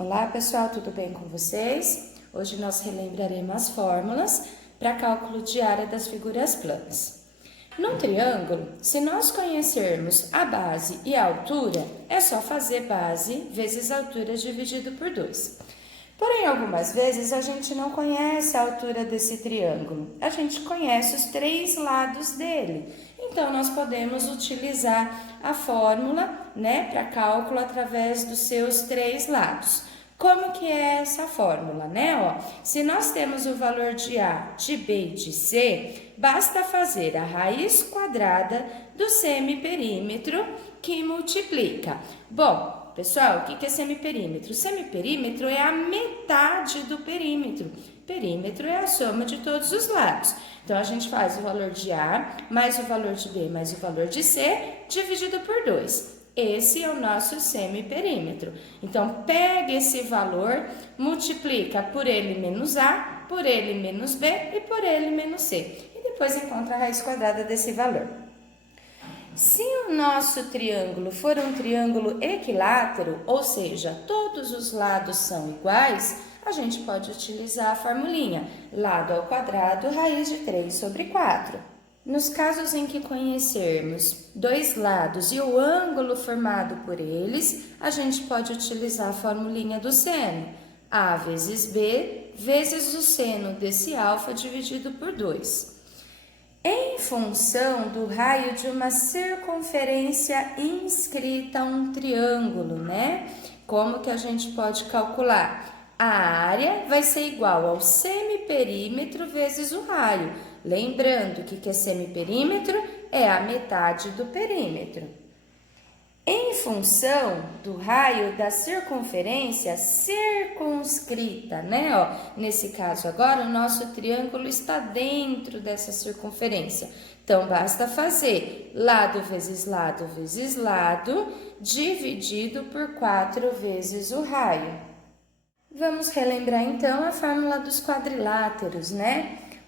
Olá pessoal, tudo bem com vocês? Hoje nós relembraremos as fórmulas para cálculo de área das figuras planas. Num triângulo, se nós conhecermos a base e a altura, é só fazer base vezes altura dividido por 2. Porém, algumas vezes a gente não conhece a altura desse triângulo, a gente conhece os 3 lados dele. Então, nós podemos utilizar a fórmula, para cálculo através dos seus 3 lados. Como que é essa fórmula, Se nós temos o valor de A, de B e de C, basta fazer a raiz quadrada do semiperímetro que multiplica. Bom, pessoal, o que é semiperímetro? Semiperímetro é a metade do perímetro. Perímetro é a soma de todos os lados. Então, a gente faz o valor de A, mais o valor de B, mais o valor de C, dividido por 2. Esse é o nosso semiperímetro. Então, pega esse valor, multiplica por ele menos A, por ele menos B e por ele menos C. E depois encontra a raiz quadrada desse valor. Se o nosso triângulo for um triângulo equilátero, ou seja, todos os lados são iguais, a gente pode utilizar a formulinha lado ao quadrado, raiz de 3 sobre 4. Nos casos em que conhecermos 2 lados e o ângulo formado por eles, a gente pode utilizar a formulinha do seno. A vezes B vezes o seno desse alfa dividido por 2. Em função do raio de uma circunferência inscrita a um triângulo, Como que a gente pode calcular? A área vai ser igual ao semiperímetro vezes o raio. Lembrando que é semiperímetro? É a metade do perímetro. Em função do raio da circunferência circunscrita, Nesse caso agora, o nosso triângulo está dentro dessa circunferência. Então, basta fazer lado vezes lado, dividido por 4 vezes o raio. Vamos relembrar então a fórmula dos quadriláteros,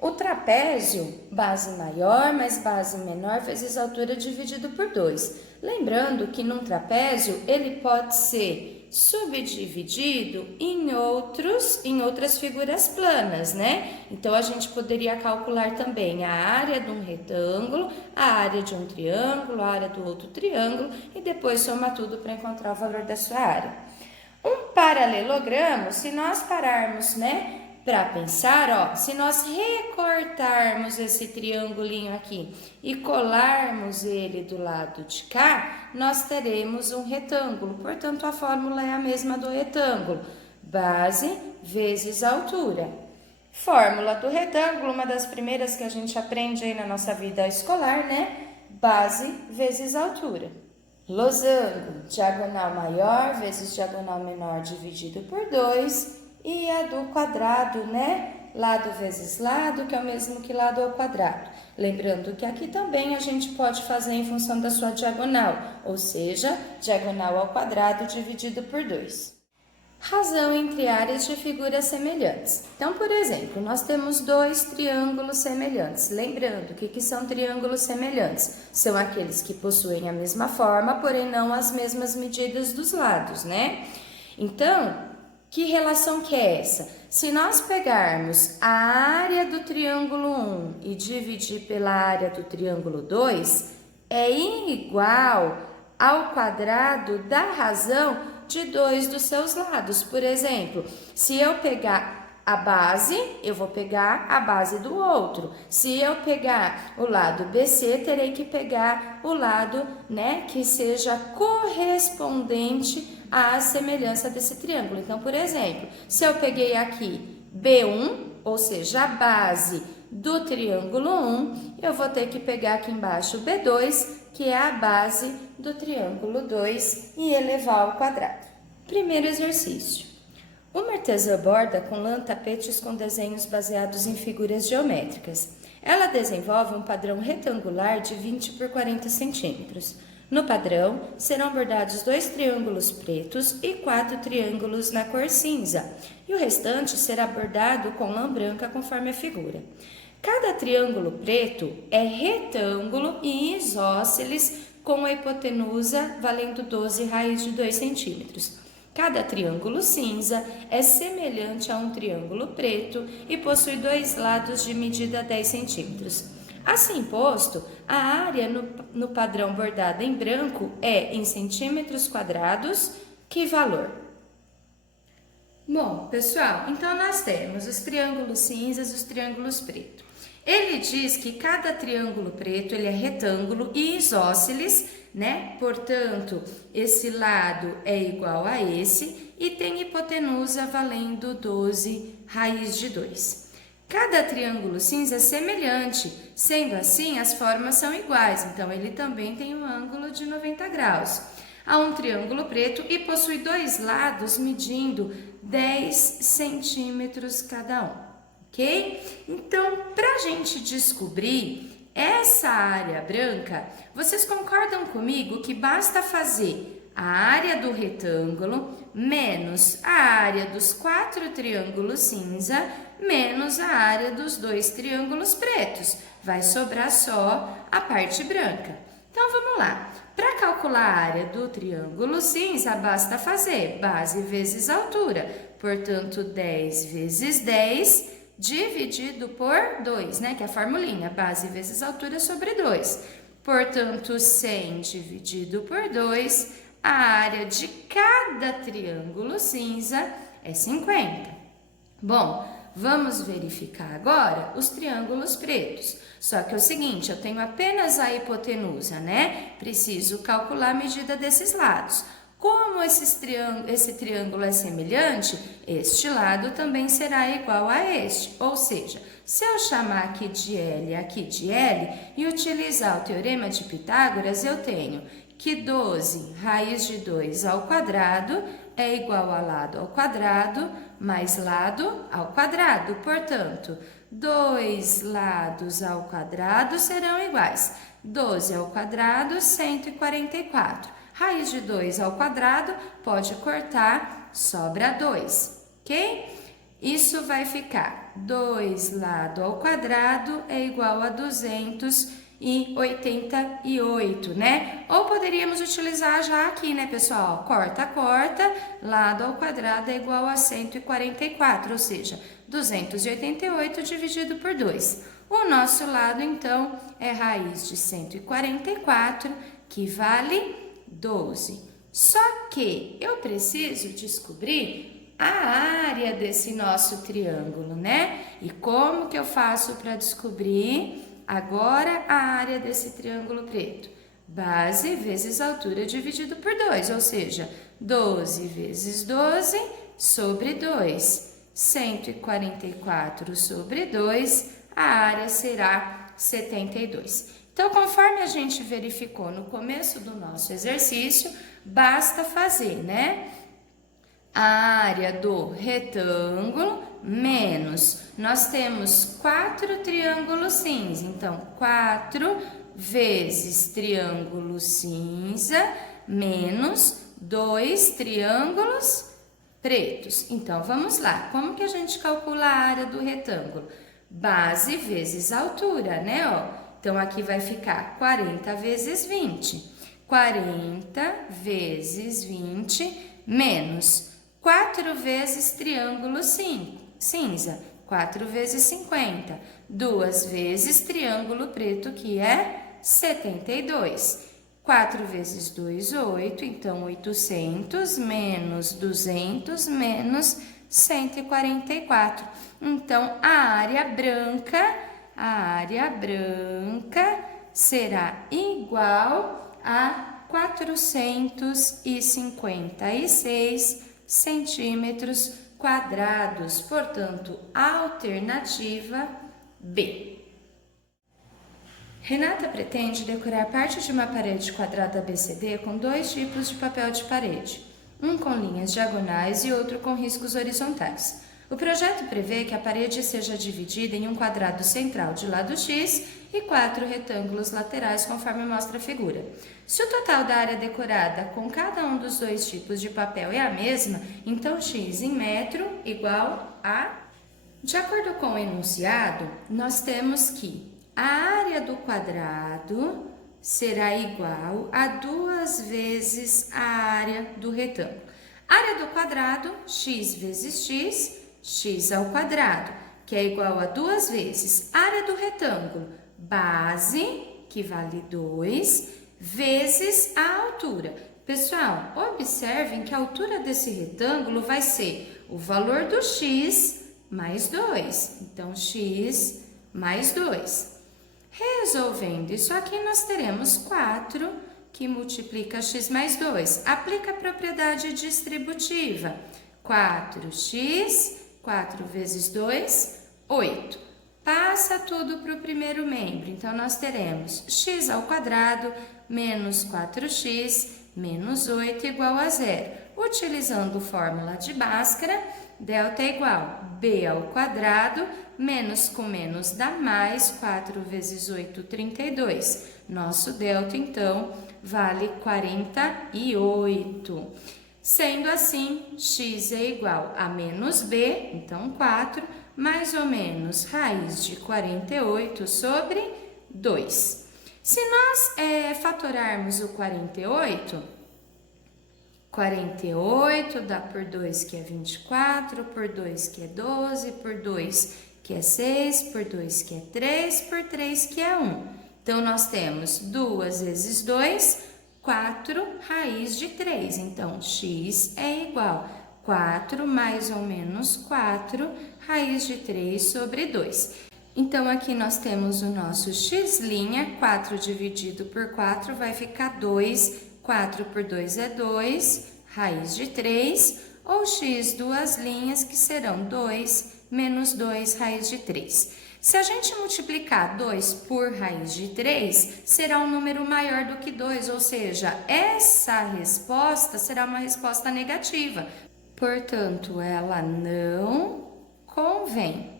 O trapézio, base maior mais base menor vezes altura dividido por 2. Lembrando que num trapézio ele pode ser subdividido em outras figuras planas, Então, a gente poderia calcular também a área de um retângulo, a área de um triângulo, a área do outro triângulo e depois somar tudo para encontrar o valor da sua área. Um paralelogramo, se nós pararmos, para pensar, se nós recortarmos esse triangulinho aqui e colarmos ele do lado de cá, nós teremos um retângulo. Portanto, a fórmula é a mesma do retângulo. Base vezes altura. Fórmula do retângulo, uma das primeiras que a gente aprende aí na nossa vida escolar, Base vezes altura. Losango, diagonal maior vezes diagonal menor dividido por 2. E a do quadrado, Lado vezes lado, que é o mesmo que lado ao quadrado. Lembrando que aqui também a gente pode fazer em função da sua diagonal, ou seja, diagonal ao quadrado dividido por 2. Razão entre áreas de figuras semelhantes. Então, por exemplo, nós temos 2 triângulos semelhantes. Lembrando que são triângulos semelhantes? São aqueles que possuem a mesma forma, porém não as mesmas medidas dos lados, Então, que relação que é essa? Se nós pegarmos a área do triângulo 1 e dividir pela área do triângulo 2, é igual ao quadrado da razão de 2 dos seus lados. Por exemplo, se eu pegar a base, eu vou pegar a base do outro. Se eu pegar o lado BC, terei que pegar o lado, que seja correspondente à semelhança desse triângulo. Então, por exemplo, se eu peguei aqui B1, ou seja, a base do triângulo 1, eu vou ter que pegar aqui embaixo B2, que é a base do triângulo 2, e elevar ao quadrado. Primeiro exercício. Uma artesã borda com lã tapetes com desenhos baseados em figuras geométricas. Ela desenvolve um padrão retangular de 20 por 40 centímetros. No padrão, serão bordados 2 triângulos pretos e 4 triângulos na cor cinza, e o restante será bordado com lã branca conforme a figura. Cada triângulo preto é retângulo e isósceles com a hipotenusa valendo 12 raiz de 2 centímetros. Cada triângulo cinza é semelhante a um triângulo preto e possui dois lados de medida 10 centímetros. Assim posto, a área no padrão bordado em branco é em centímetros quadrados. Que valor? Bom, pessoal, então nós temos os triângulos cinzas e os triângulos pretos. Ele diz que cada triângulo preto ele é retângulo e isósceles, né? Portanto, esse lado é igual a esse e tem hipotenusa valendo 12 raiz de 2. Cada triângulo cinza é semelhante, sendo assim as formas são iguais, então ele também tem um ângulo de 90 graus. Há um triângulo preto e possui dois lados medindo 10 centímetros cada um. Ok? Então, para a gente descobrir essa área branca, vocês concordam comigo que basta fazer a área do retângulo menos a área dos 4 triângulos cinza menos a área dos 2 triângulos pretos. Vai sobrar só a parte branca. Então, vamos lá. Para calcular a área do triângulo cinza, basta fazer base vezes altura. Portanto, 10 vezes 10 dividido por 2, né? Que é a formulinha, base vezes altura sobre 2. Portanto, 100 dividido por 2, a área de cada triângulo cinza é 50. Bom, vamos verificar agora os triângulos pretos. Só que é o seguinte, eu tenho apenas a hipotenusa, né? Preciso calcular a medida desses lados. Como esse triângulo é semelhante, este lado também será igual a este. Ou seja, se eu chamar aqui de L e utilizar o teorema de Pitágoras, eu tenho que 12 raiz de 2 ao quadrado é igual a lado ao quadrado mais lado ao quadrado. Portanto, 2 lados ao quadrado serão iguais. 12 ao quadrado, 144. Raiz de 2 ao quadrado, pode cortar, sobra 2, ok? Isso vai ficar 2 lado ao quadrado é igual a 288, né? Ou poderíamos utilizar já aqui, né, pessoal? Corta, corta, lado ao quadrado é igual a 144, ou seja, 288 dividido por 2. O nosso lado, então, é raiz de 144, que vale 12. Só que eu preciso descobrir a área desse nosso triângulo, né? E como que eu faço para descobrir agora a área desse triângulo preto? Base vezes altura dividido por 2, ou seja, 12 vezes 12 sobre 2. 144 sobre 2, a área será 72. Então, conforme a gente verificou no começo do nosso exercício, basta fazer, né? A área do retângulo menos, nós temos 4 triângulos cinza, então 4 vezes triângulo cinza menos 2 triângulos pretos. Então, vamos lá, como que a gente calcula a área do retângulo? Base vezes altura, né, ó? Então, aqui vai ficar 40 vezes 20. 40 vezes 20 menos 4 vezes triângulo cinza. 4 vezes 50. 2 vezes triângulo preto, que é 72. 4 vezes 2, 8. Então, 800 menos 200 menos 144. Então, a área branca será igual a 456 centímetros quadrados. Portanto, alternativa B. Renata pretende decorar parte de uma parede quadrada ABCD com 2 tipos de papel de parede, um com linhas diagonais e outro com riscos horizontais. O projeto prevê que a parede seja dividida em um quadrado central de lado X e 4 retângulos laterais, conforme mostra a figura. Se o total da área decorada com cada um dos 2 tipos de papel é a mesma, então X em metro igual a... De acordo com o enunciado, nós temos que a área do quadrado será igual a 2 vezes a área do retângulo. Área do quadrado, x vezes x ao quadrado, que é igual a 2 vezes área do retângulo, base, que vale 2, vezes a altura. Pessoal, observem que a altura desse retângulo vai ser o valor do x mais 2. Então, x mais 2. Resolvendo isso aqui, nós teremos 4, que multiplica x mais 2. Aplica a propriedade distributiva. 4x, 4 vezes 2, 8. Passa tudo para o primeiro membro. Então, nós teremos x ao quadrado menos 4x menos 8 igual a 0. Utilizando fórmula de Bhaskara, delta é igual b ao quadrado, menos com menos dá mais, 4 vezes 8, 32. Nosso delta, então, vale 48. Sendo assim, x é igual a menos b, então 4, mais ou menos raiz de 48 sobre 2. Se nós fatorarmos o 48 dá por 2 que é 24, por 2 que é 12, por 2 que é 6, por 2 que é 3, por 3 que é 1. Então, nós temos 2 vezes 2, 4 raiz de 3. Então, x é igual a 4 mais ou menos 4 raiz de 3 sobre 2. Então, aqui nós temos o nosso x', 4 dividido por 4 vai ficar 2, 4 por 2 é 2, raiz de 3, ou x duas linhas, que serão 2 menos 2, raiz de 3. Se a gente multiplicar 2 por raiz de 3, será um número maior do que 2, ou seja, essa resposta será uma resposta negativa. Portanto, ela não convém.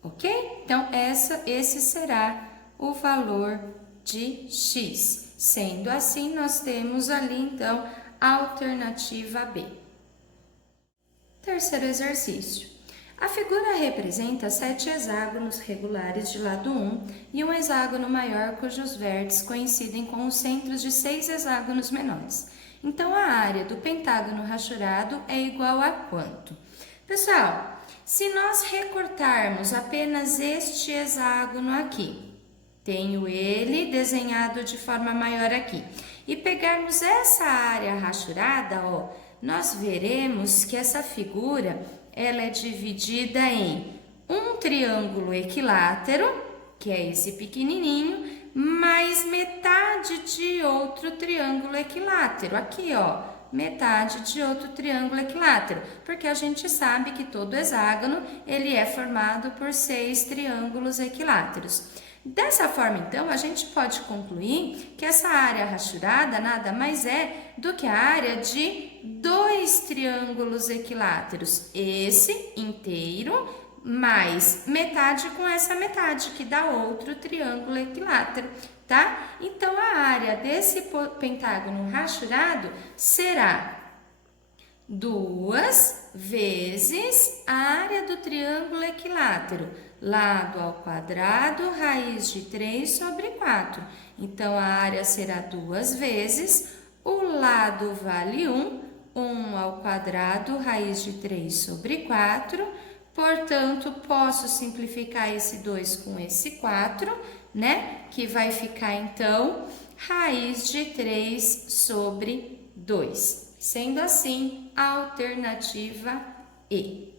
Ok? Então, esse será o valor de x. Sendo assim, nós temos ali, então, a alternativa B. Terceiro exercício. A figura representa 7 hexágonos regulares de lado 1 e um hexágono maior cujos vértices coincidem com os centros de 6 hexágonos menores. Então, a área do pentágono rachurado é igual a quanto? Pessoal, se nós recortarmos apenas este hexágono aqui, tenho ele desenhado de forma maior aqui, e pegarmos essa área rachurada, ó, nós veremos que essa figura ela é dividida em um triângulo equilátero, que é esse pequenininho, mais metade de outro triângulo equilátero, aqui ó, metade de outro triângulo equilátero, porque a gente sabe que todo hexágono ele é formado por 6 triângulos equiláteros. Dessa forma, então, a gente pode concluir que essa área rachurada nada mais é do que a área de 2 triângulos equiláteros, esse inteiro mais metade com essa metade, que dá outro triângulo equilátero, tá? Então, a área desse pentágono rachurado será 2 vezes a área do triângulo equilátero, lado ao quadrado, raiz de 3 sobre 4. Então, a área será 2 vezes, o lado vale 1, 1 ao quadrado, raiz de 3 sobre 4. Portanto, posso simplificar esse 2 com esse 4, né? Que vai ficar, então, raiz de 3 sobre 2. Sendo assim, a alternativa E.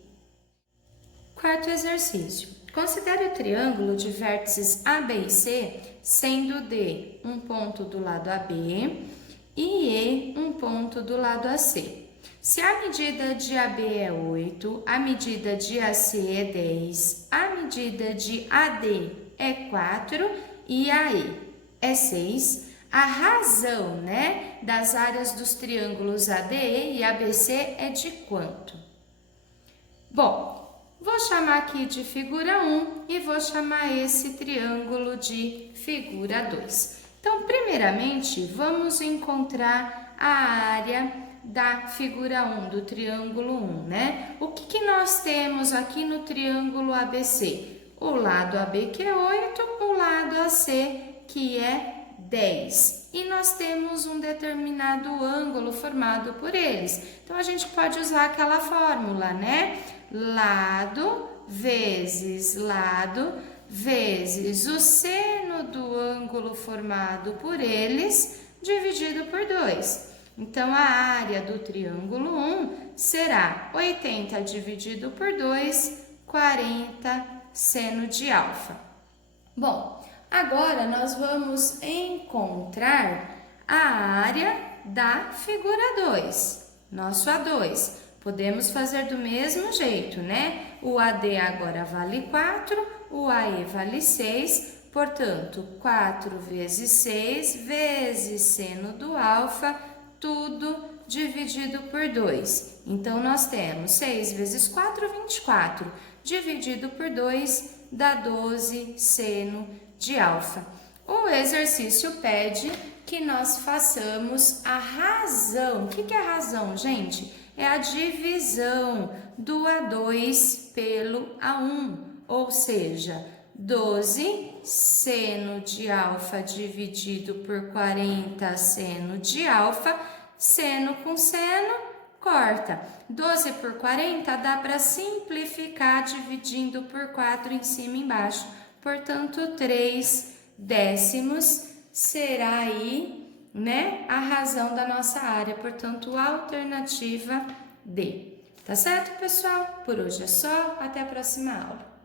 Quarto exercício. Considere o triângulo de vértices AB e C, sendo D um ponto do lado AB e E um ponto do lado AC. Se a medida de AB é 8, a medida de AC é 10, a medida de AD é 4 e AE é 6, a razão, né, das áreas dos triângulos ADE e ABC é de quanto? Bom, vou chamar aqui de figura 1 e vou chamar esse triângulo de figura 2. Então, primeiramente, vamos encontrar a área da figura 1, do triângulo 1, né? O que nós temos aqui no triângulo ABC? O lado AB, que é 8, o lado AC, que é 10. E nós temos um determinado ângulo formado por eles. Então, a gente pode usar aquela fórmula, né? Lado vezes o seno do ângulo formado por eles, dividido por 2. Então, a área do triângulo 1 será 80 dividido por 2, 40 seno de alfa. Bom, agora nós vamos encontrar a área da figura 2, nosso A2. Podemos fazer do mesmo jeito, né? O AD agora vale 4, o AE vale 6, portanto, 4 vezes 6 vezes seno do alfa, tudo dividido por 2. Então, nós temos 6 vezes 4, 24, dividido por 2, dá 12 seno de alfa. O exercício pede que nós façamos a razão. O que é a razão, gente? É a divisão do A2 pelo A1, ou seja, 12 seno de alfa dividido por 40 seno de alfa, seno com seno, corta. 12 por 40 dá para simplificar dividindo por 4 em cima e embaixo. Portanto, 3 décimos será aí, né, a razão da nossa área. Portanto, alternativa D. Tá certo, pessoal? Por hoje é só. Até a próxima aula.